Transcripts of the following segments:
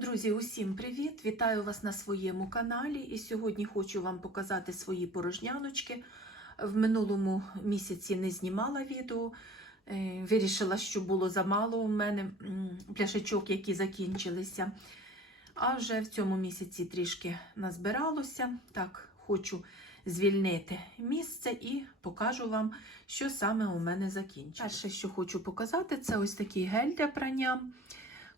Друзі, усім привіт! Вітаю вас на своєму каналі. І сьогодні хочу вам показати свої порожняночки. В минулому місяці не знімала відео. Е, Вирішила, що було замало у мене пляшечок, які закінчилися. А вже в цьому місяці трішки назбиралося. Так, хочу звільнити місце і покажу вам, що саме у мене закінчилося. Перше, що хочу показати, це ось такий гель для прання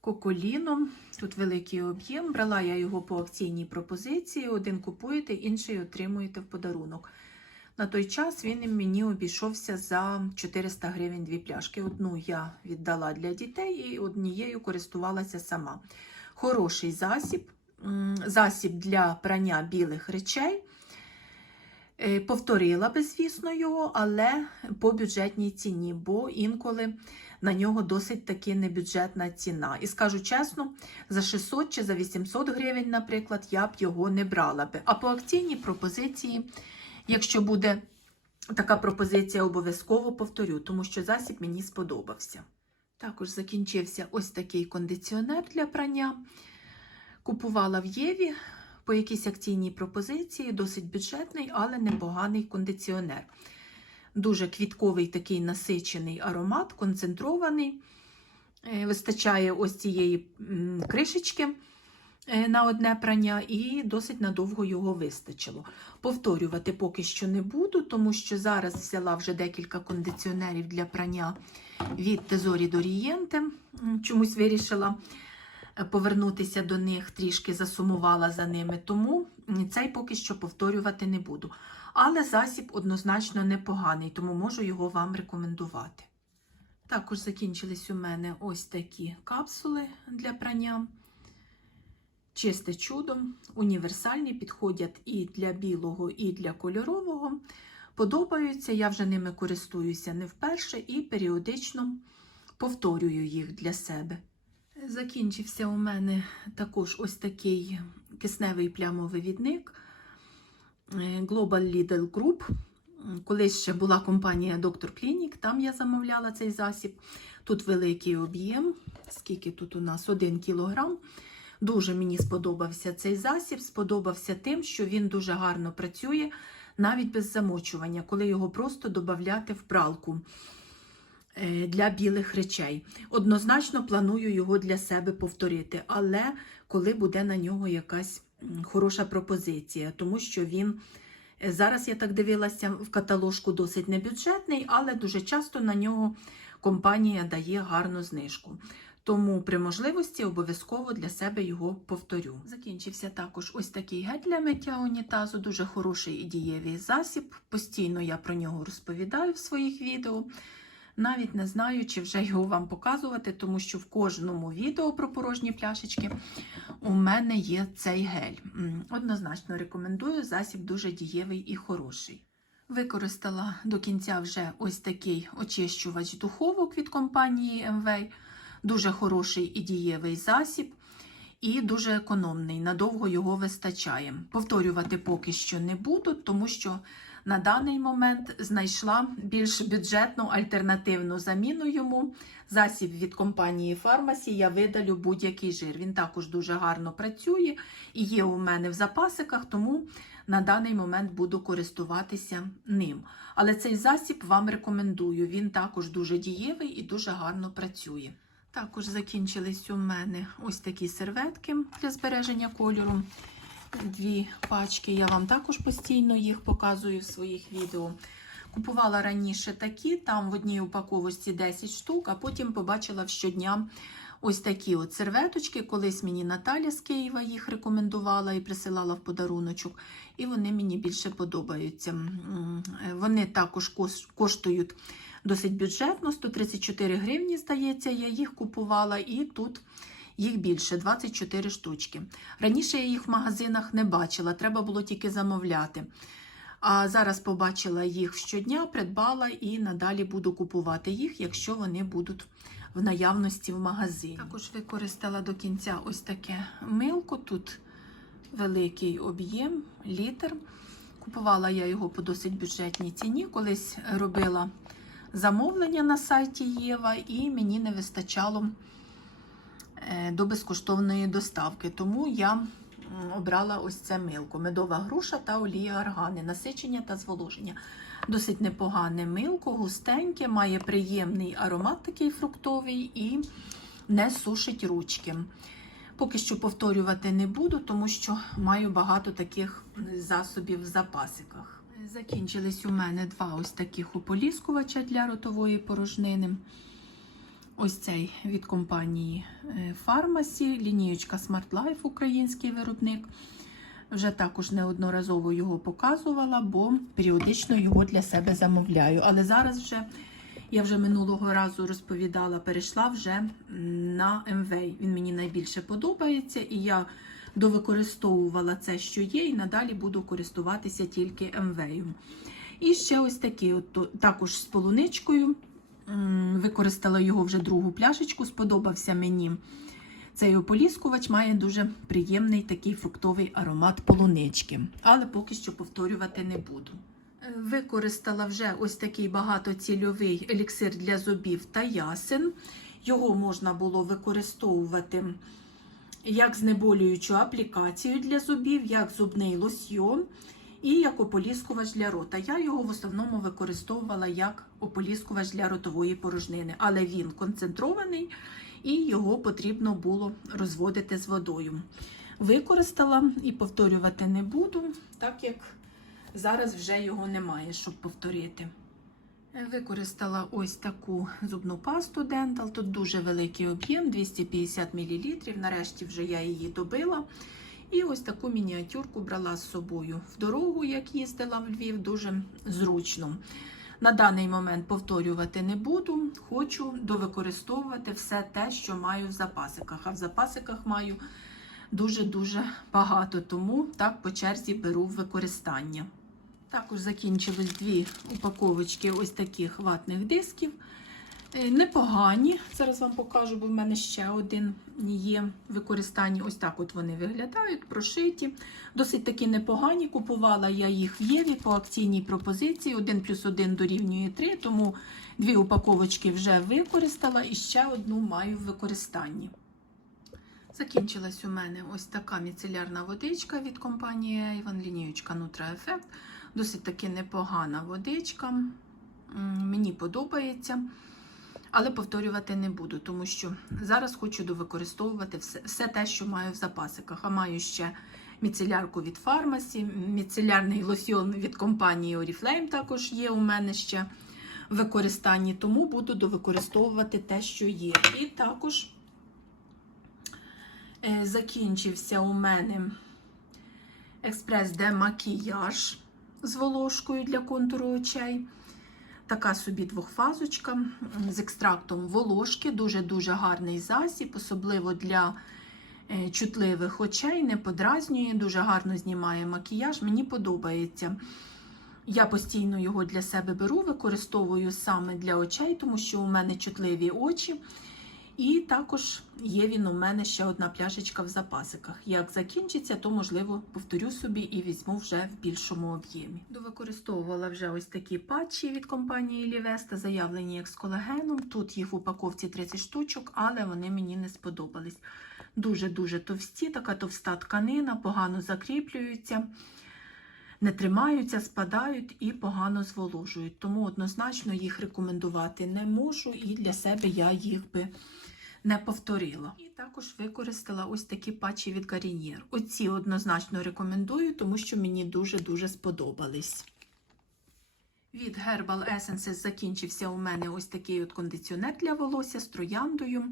коколіном. Тут великий об'єм. Брала я його по акційній пропозиції. Один купуєте, інший отримуєте в подарунок. На той час він мені обійшовся за 400 гривень дві пляшки. Одну я віддала для дітей і однією користувалася сама. Хороший засіб, засіб для прання білих речей. Е, Повторила би, звісно, його, але по бюджетній ціні, бо інколи на нього досить таки небюджетна ціна. І скажу чесно, за 600 чи за 800 гривень, наприклад, я б його не брала би. А по акційній пропозиції, якщо буде така пропозиція, обов'язково повторю, тому що засіб мені сподобався. Також закінчився ось такий кондиціонер для прання. Купувала в Єві по якійсь акційній пропозиції, досить бюджетний, але непоганий кондиціонер. Дуже квітковий такий насичений аромат, концентрований. Е, Вистачає ось цієї кришечки е, на одне прання, і досить надовго його вистачило. Повторювати поки що не буду, тому що зараз взяла вже декілька кондиціонерів для прання від Тезорі Дорієнте. Чомусь вирішила повернутися до них, трішки засумувала за ними, тому цей поки що повторювати не буду. Але засіб однозначно непоганий, тому можу його вам рекомендувати. Також закінчились у мене ось такі капсули для прання. Чисте чудо, універсальні, підходять і для білого, і для кольорового. Подобаються, я вже ними користуюся не вперше і періодично повторюю їх для себе. Закінчився у мене також ось такий кисневий плямовивідник. Global Lidl Group. Колись ще була компанія Доктор Клінік, там я замовляла цей засіб. Тут великий об'єм, скільки тут у нас 1 кілограм. Дуже мені сподобався цей засіб. Сподобався тим, що він дуже гарно працює навіть без замочування, коли його просто додати в пралку е, для білих речей. Однозначно планую його для себе повторити, але коли буде на нього якась хороша пропозиція, тому що він. е, Зараз я так дивилася в каталожку досить небюджетний, але дуже часто на нього компанія дає гарну знижку. Тому при можливості обов'язково для себе його повторю. Закінчився також ось такий гель для миття унітазу, дуже хороший і дієвий засіб. Постійно я про нього розповідаю в своїх відео. Навіть не знаю, чи вже його вам показувати, тому що в кожному відео про порожні пляшечки у мене є цей гель. Однозначно рекомендую, засіб дуже дієвий і хороший. Використала до кінця вже ось такий очищувач духовок від компанії MV. Дуже хороший і дієвий засіб, і дуже економний. Надовго його вистачає. Повторювати поки що не буду, тому що на даний момент знайшла більш бюджетну альтернативну заміну йому. Засіб від компанії Фармасі я видалю будь-який жир. Він також дуже гарно працює і є у мене в запасиках, тому на даний момент буду користуватися ним. Але цей засіб вам рекомендую. Він також дуже дієвий і дуже гарно працює. Також закінчились у мене ось такі серветки для збереження кольору. Дві пачки, я вам також постійно їх показую в своїх відео. Купувала раніше такі, там в одній упаковості 10 штук, а потім побачила щодня ось такі от серветочки. Колись мені Наталя з Києва їх рекомендувала і присилала в подаруночок. І вони мені більше подобаються. Вони також коштують досить бюджетно, 134 гривні, здається, я їх купувала, і тут їх більше 24 штучки. Раніше я їх в магазинах не бачила, треба було тільки замовляти. А зараз побачила їх щодня, придбала і надалі буду купувати їх, якщо вони будуть в наявності в магазині. Також використала до кінця ось таке милко. Тут великий об'єм, літр. Купувала я його по досить бюджетній ціні. Колись робила замовлення на сайті Єва, і мені не вистачало до безкоштовної доставки. Тому я обрала ось це милко. Медова груша та олія аргани, насичення та зволоження. Досить непогане милко, густеньке, має приємний аромат такий фруктовий і не сушить ручки. Поки що повторювати не буду, тому що маю багато таких засобів в запасиках. Закінчились у мене два ось таких ополіскувача для ротової порожнини. Ось цей від компанії Фармасі, лінієчка Smart Life, український виробник. Вже також неодноразово його показувала, бо періодично його для себе замовляю. Але зараз вже я вже минулого разу розповідала, перейшла вже на МВ. Він мені найбільше подобається, і я довикористовувала це, що є, і надалі буду користуватися тільки МВ. І ще ось такий, от, також з полуничкою. Використала його вже другу пляшечку, сподобався мені. Цей ополіскувач має дуже приємний такий фруктовий аромат полунички, але поки що повторювати не буду. Використала вже ось такий багатоцільовий еліксир для зубів та ясен. Його можна було використовувати як знеболюючу аплікацію для зубів, як зубний лосьйон і як ополіскувач для рота. Я його в основному використовувала як ополіскувач для ротової порожнини, але він концентрований і його потрібно було розводити з водою. Використала і повторювати не буду, так як зараз вже його немає, щоб повторити. Використала ось таку зубну пасту Dental. Тут дуже великий об'єм 250 мл. Нарешті вже я її добила. І ось таку мініатюрку брала з собою в дорогу, як їздила в Львів, дуже зручно. На даний момент повторювати не буду, хочу довикористовувати все те, що маю в запасиках. А в запасиках маю дуже-дуже багато, тому так по черзі беру використання. Також закінчились дві упаковочки ось таких ватних дисків. Е, Непогані. Зараз вам покажу, бо в мене ще один є в використанні. Ось так от вони виглядають, прошиті. Досить таки непогані. Купувала я їх в Єві по акційній пропозиції. 1 плюс 1 дорівнює 3, тому дві упаковочки вже використала і ще одну маю в використанні. Закінчилась у мене ось така міцелярна водичка від компанії Avon, лінієчка Nutra Effect. Досить таки непогана водичка. Мені подобається. Але повторювати не буду, тому що зараз хочу довикористовувати все, все те, що маю в запасиках. А маю ще міцелярку від фармасі, міцелярний лосьон від компанії Oriflame також є у мене ще в використанні, тому буду довикористовувати те, що є. І також е, закінчився у мене експрес де макіяж з волошкою для контуру очей. Така собі двохфазочка з екстрактом волошки, дуже-дуже гарний засіб, особливо для е, чутливих очей, не подразнює, дуже гарно знімає макіяж. Мені подобається. Я постійно його для себе беру, використовую саме для очей, тому що у мене чутливі очі. І також є він у мене ще одна пляшечка в запасиках. Як закінчиться, то можливо повторю собі і візьму вже в більшому об'ємі. Довикористовувала вже ось такі патчі від компанії Лівеста, заявлені як з колагеном. Тут їх в упаковці 30 штучок, але вони мені не сподобались. Дуже-дуже товсті, така товста тканина, погано закріплюються. Не тримаються, спадають і погано зволожують. Тому однозначно їх рекомендувати не можу, і для себе я їх би не повторила. І також використала ось такі патчі від Garnier. Оці однозначно рекомендую, тому що мені дуже-дуже сподобались. Від Herbal Essences закінчився у мене ось такий от кондиціонер для волосся з трояндою.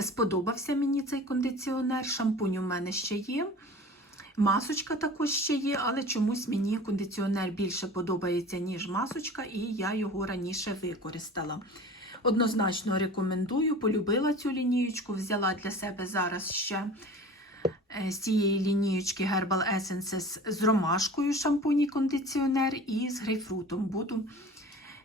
Сподобався мені цей кондиціонер. Шампунь у мене ще є. Масочка також ще є, але чомусь мені кондиціонер більше подобається, ніж масочка, і я його раніше використала. Однозначно рекомендую, полюбила цю лінієчку, взяла для себе зараз ще е, з цієї лінієчки Herbal Essences з ромашкою шампунь і кондиціонер і з грейпфрутом. Буду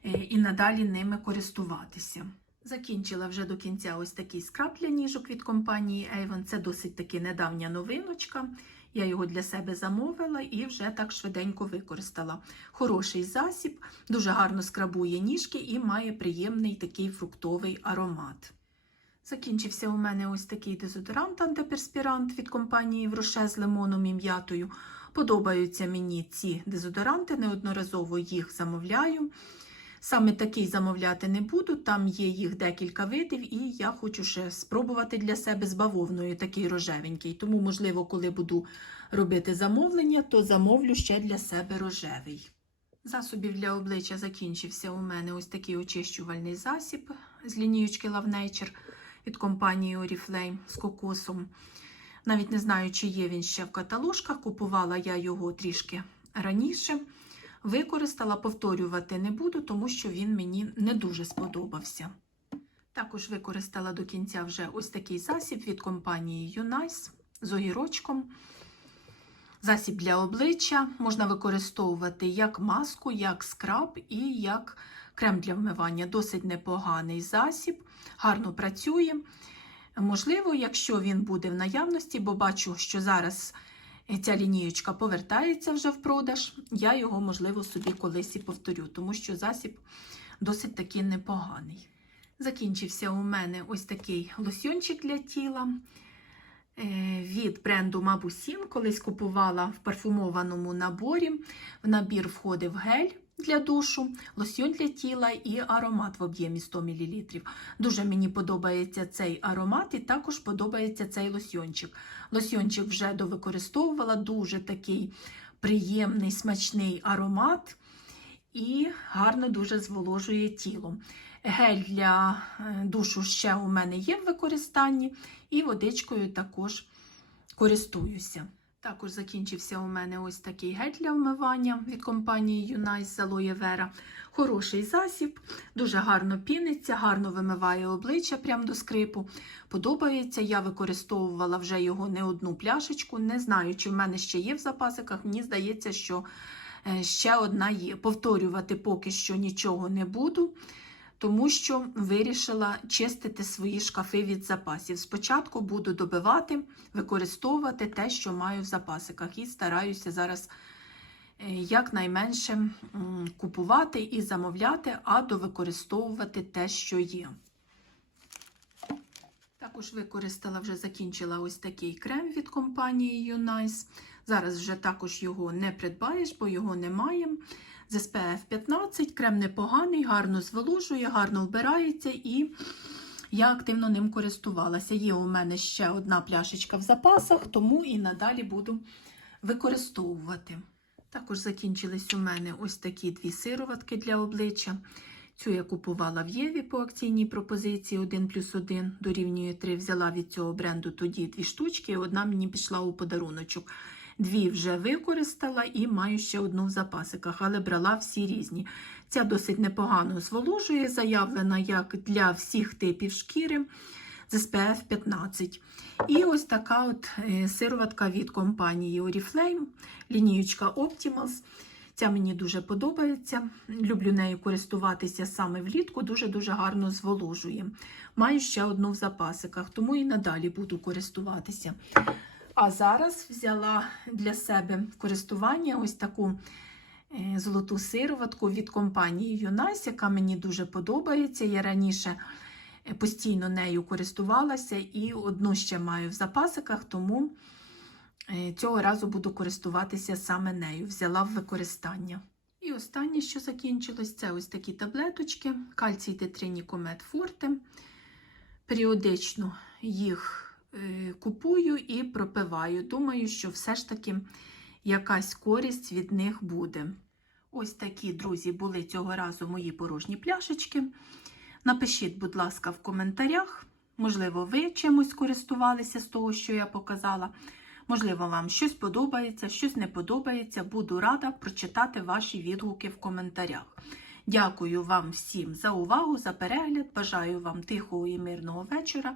е, і надалі ними користуватися. Закінчила вже до кінця ось такий скраб для ніжок від компанії Avon. Це досить таки недавня новиночка. Я його для себе замовила і вже так швиденько використала. Хороший засіб, дуже гарно скрабує ніжки і має приємний такий фруктовий аромат. Закінчився у мене ось такий дезодорант антиперспірант від компанії Вроше з лимоном і м'ятою. Подобаються мені ці дезодоранти, неодноразово їх замовляю. Саме такий замовляти не буду, там є їх декілька видів, і я хочу ще спробувати для себе з бавовною такий рожевенький. Тому, можливо, коли буду робити замовлення, то замовлю ще для себе рожевий. Засобів для обличчя закінчився у мене ось такий очищувальний засіб з лінієчки Love Nature від компанії Oriflame з кокосом. Навіть не знаю, чи є він ще в каталожках. Купувала я його трішки раніше. Використала, повторювати не буду, тому що він мені не дуже сподобався. Також використала до кінця вже ось такий засіб від компанії Unice з огірочком. Засіб для обличчя можна використовувати як маску, як скраб і як крем для вмивання. Досить непоганий засіб, гарно працює. Можливо, якщо він буде в наявності, бо бачу, що зараз ця лінієчка повертається вже в продаж, я його, можливо, собі колись і повторю, тому що засіб досить таки непоганий. Закінчився у мене ось такий лосьончик для тіла е, від бренду Мабусін. Колись купувала в парфумованому наборі. В набір входив гель для душу, лосьон для тіла і аромат в об'ємі 100 мл. Дуже мені подобається цей аромат, і також подобається цей лосьончик. Лосьончик вже довикористовувала, дуже такий приємний, смачний аромат і гарно дуже зволожує тіло. Гель для е, душу ще у мене є в використанні, і водичкою також користуюся. Також закінчився у мене ось такий гель для вмивання від компанії Unice з Aloe Vera. Хороший засіб, дуже гарно піниться, гарно вимиває обличчя прямо до скрипу. Подобається, я використовувала вже його не одну пляшечку. Не знаю, чи в мене ще є в запасиках. Мені здається, що е, ще одна є. Повторювати поки що нічого не буду тому що вирішила чистити свої шкафи від запасів. Спочатку буду добивати, використовувати те, що маю в запасиках, і стараюся зараз е, якнайменше купувати і замовляти, а довикористовувати те, що є. Також використала, вже закінчила ось такий крем від компанії Unice. Зараз вже також його не придбаєш, бо його немає з SPF 15. Крем непоганий, гарно зволожує, гарно вбирається і я активно ним користувалася. Є у мене ще одна пляшечка в запасах, тому і надалі буду використовувати. Також закінчились у мене ось такі дві сироватки для обличчя. Цю я купувала в Єві по акційній пропозиції 1 плюс 1 дорівнює 3. Взяла від цього бренду тоді дві штучки, одна мені пішла у подаруночок. Дві вже використала і маю ще одну в запасиках, але брала всі різні. Ця досить непогано зволожує, заявлена як для всіх типів шкіри з SPF 15. І ось така от е, сироватка від компанії Oriflame, лінієчка Optimals. Ця мені дуже подобається. Люблю нею користуватися саме влітку, дуже-дуже гарно зволожує. Маю ще одну в запасиках, тому і надалі буду користуватися. А зараз взяла для себе користування ось таку е, золоту сироватку від компанії Юнайс, яка мені дуже подобається. Я раніше е, постійно нею користувалася і одну ще маю в запасиках, тому е, цього разу буду користуватися саме нею. Взяла в використання. І останнє, що закінчилось, це ось такі таблеточки, кальцій тетринікомет форте. Періодично їх купую і пропиваю. Думаю, що все ж таки якась користь від них буде. Ось такі, друзі, були цього разу мої порожні пляшечки. Напишіть, будь ласка, в коментарях. Можливо, ви чимось користувалися з того, що я показала. Можливо, вам щось подобається, щось не подобається. Буду рада прочитати ваші відгуки в коментарях. Дякую вам всім за увагу, за перегляд. Бажаю вам тихого і мирного вечора